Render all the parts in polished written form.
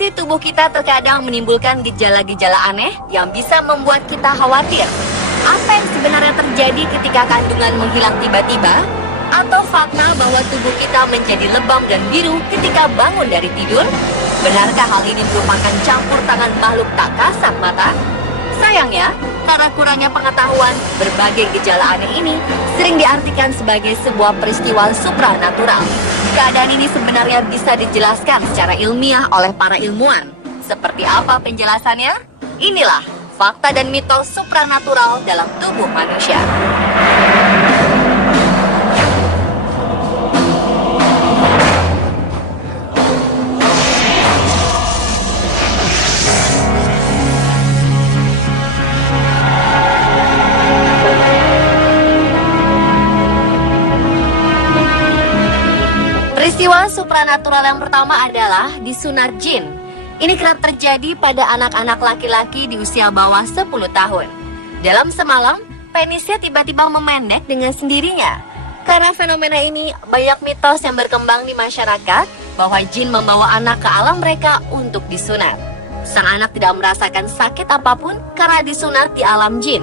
Kondisi tubuh kita terkadang menimbulkan gejala-gejala aneh yang bisa membuat kita khawatir. Apa yang sebenarnya terjadi ketika kandungan menghilang tiba-tiba? Atau fakta bahwa tubuh kita menjadi lebam dan biru ketika bangun dari tidur? Benarkah hal ini merupakan campur tangan makhluk tak kasat mata? Sayangnya, karena kurangnya pengetahuan, berbagai gejala aneh ini sering diartikan sebagai sebuah peristiwa supranatural. Keadaan ini sebenarnya bisa dijelaskan secara ilmiah oleh para ilmuwan. Seperti apa penjelasannya? Inilah fakta dan mitos supranatural dalam tubuh manusia. Peristiwa supranatural yang pertama adalah disunat jin. Ini kerap terjadi pada anak-anak laki-laki di usia bawah 10 tahun. Dalam semalam, penisnya tiba-tiba memendek dengan sendirinya. Karena fenomena ini, banyak mitos yang berkembang di masyarakat bahwa jin membawa anak ke alam mereka untuk disunat. Sang anak tidak merasakan sakit apapun karena disunat di alam jin.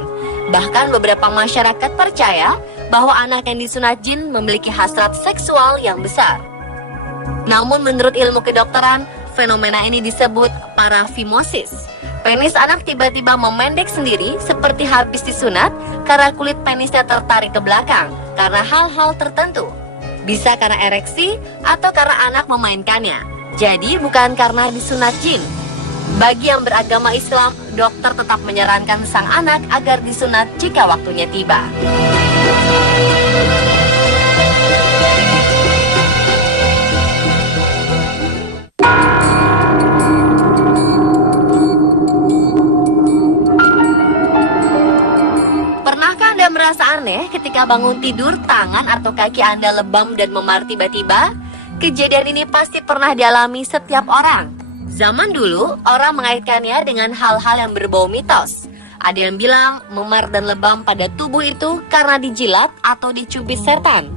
Bahkan beberapa masyarakat percaya bahwa anak yang disunat jin memiliki hasrat seksual yang besar. Namun menurut ilmu kedokteran, fenomena ini disebut parafimosis. Penis anak tiba-tiba memendek sendiri seperti habis disunat karena kulit penisnya tertarik ke belakang karena hal-hal tertentu. Bisa karena ereksi atau karena anak memainkannya. Jadi bukan karena disunat jin. Bagi yang beragama Islam, dokter tetap menyarankan sang anak agar disunat jika waktunya tiba. Pernahkah Anda merasa aneh ketika bangun tidur, tangan atau kaki Anda lebam dan memar tiba-tiba? Kejadian ini pasti pernah dialami setiap orang. Zaman dulu, orang mengaitkannya dengan hal-hal yang berbau mitos. Ada yang bilang memar dan lebam pada tubuh itu karena dijilat atau dicubit setan.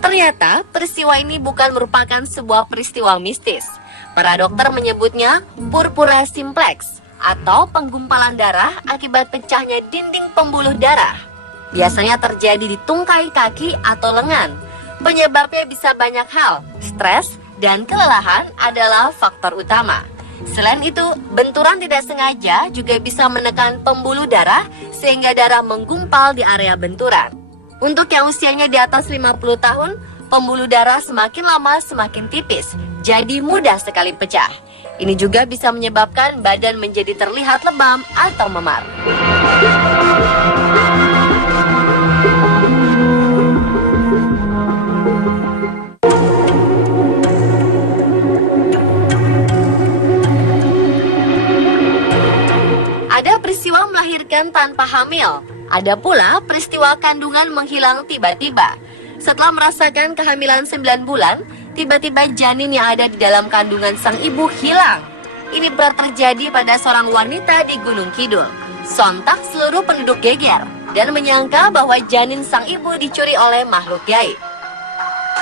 Ternyata, peristiwa ini bukan merupakan sebuah peristiwa mistis. Para dokter menyebutnya purpura simplex atau penggumpalan darah akibat pecahnya dinding pembuluh darah. Biasanya terjadi di tungkai kaki atau lengan. Penyebabnya bisa banyak hal, stres, dan kelelahan adalah faktor utama. Selain itu, benturan tidak sengaja juga bisa menekan pembuluh darah sehingga darah menggumpal di area benturan. Untuk yang usianya di atas 50 tahun, pembuluh darah semakin lama semakin tipis, jadi mudah sekali pecah. Ini juga bisa menyebabkan badan menjadi terlihat lebam atau memar. Ada peristiwa melahirkan tanpa hamil. Ada pula peristiwa kandungan menghilang tiba-tiba. Setelah merasakan kehamilan 9 bulan, tiba-tiba janin yang ada di dalam kandungan sang ibu hilang. Ini pernah terjadi pada seorang wanita di Gunung Kidul. Sontak seluruh penduduk geger dan menyangka bahwa janin sang ibu dicuri oleh makhluk gaib.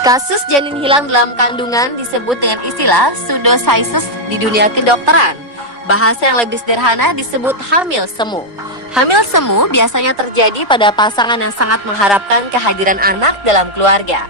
Kasus janin hilang dalam kandungan disebut dengan istilah pseudocyesis di dunia kedokteran. Bahasa yang lebih sederhana disebut hamil semu. Hamil semu biasanya terjadi pada pasangan yang sangat mengharapkan kehadiran anak dalam keluarga.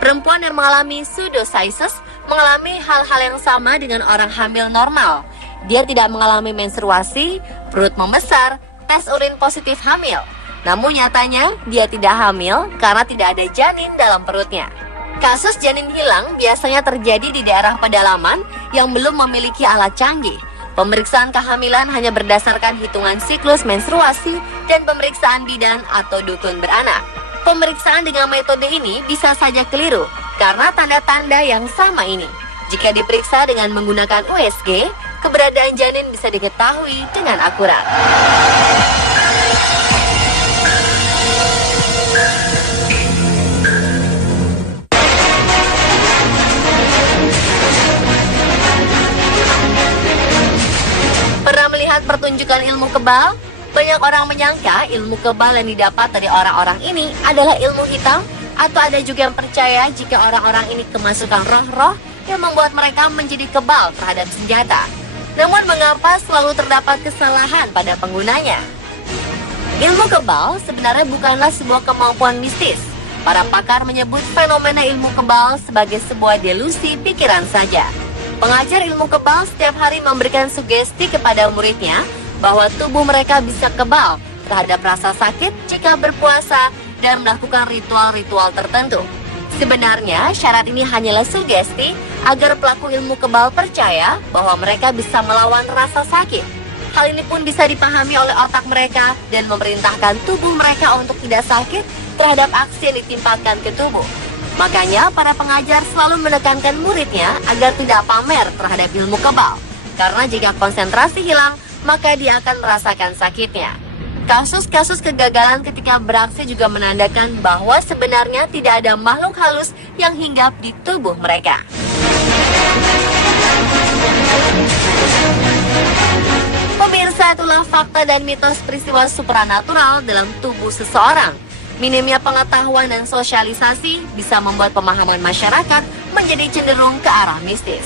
Perempuan yang mengalami pseudocyesis mengalami hal-hal yang sama dengan orang hamil normal. Dia tidak mengalami menstruasi, perut membesar, tes urin positif hamil. Namun nyatanya dia tidak hamil karena tidak ada janin dalam perutnya. Kasus janin hilang biasanya terjadi di daerah pedalaman yang belum memiliki alat canggih. Pemeriksaan kehamilan hanya berdasarkan hitungan siklus menstruasi dan pemeriksaan bidan atau dukun beranak. Pemeriksaan dengan metode ini bisa saja keliru karena tanda-tanda yang sama ini. Jika diperiksa dengan menggunakan USG, keberadaan janin bisa diketahui dengan akurat. Pertunjukan ilmu kebal, banyak orang menyangka ilmu kebal yang didapat dari orang-orang ini adalah ilmu hitam, atau ada juga yang percaya jika orang-orang ini kemasukan roh-roh yang membuat mereka menjadi kebal terhadap senjata. Namun mengapa selalu terdapat kesalahan pada penggunanya? Ilmu kebal sebenarnya bukanlah sebuah kemampuan mistis. Para pakar menyebut fenomena ilmu kebal sebagai sebuah delusi pikiran saja. Pengajar ilmu kebal setiap hari memberikan sugesti kepada muridnya bahwa tubuh mereka bisa kebal terhadap rasa sakit jika berpuasa dan melakukan ritual-ritual tertentu. Sebenarnya syarat ini hanyalah sugesti agar pelaku ilmu kebal percaya bahwa mereka bisa melawan rasa sakit. Hal ini pun bisa dipahami oleh otak mereka dan memerintahkan tubuh mereka untuk tidak sakit terhadap aksi yang ditimpakan ke tubuh. Makanya para pengajar selalu menekankan muridnya agar tidak pamer terhadap ilmu kebal. Karena jika konsentrasi hilang, maka dia akan merasakan sakitnya. Kasus-kasus kegagalan ketika beraksi juga menandakan bahwa sebenarnya tidak ada makhluk halus yang hinggap di tubuh mereka. Pemirsa, itulah fakta dan mitos peristiwa supranatural dalam tubuh seseorang. Minimnya pengetahuan dan sosialisasi bisa membuat pemahaman masyarakat menjadi cenderung ke arah mistis.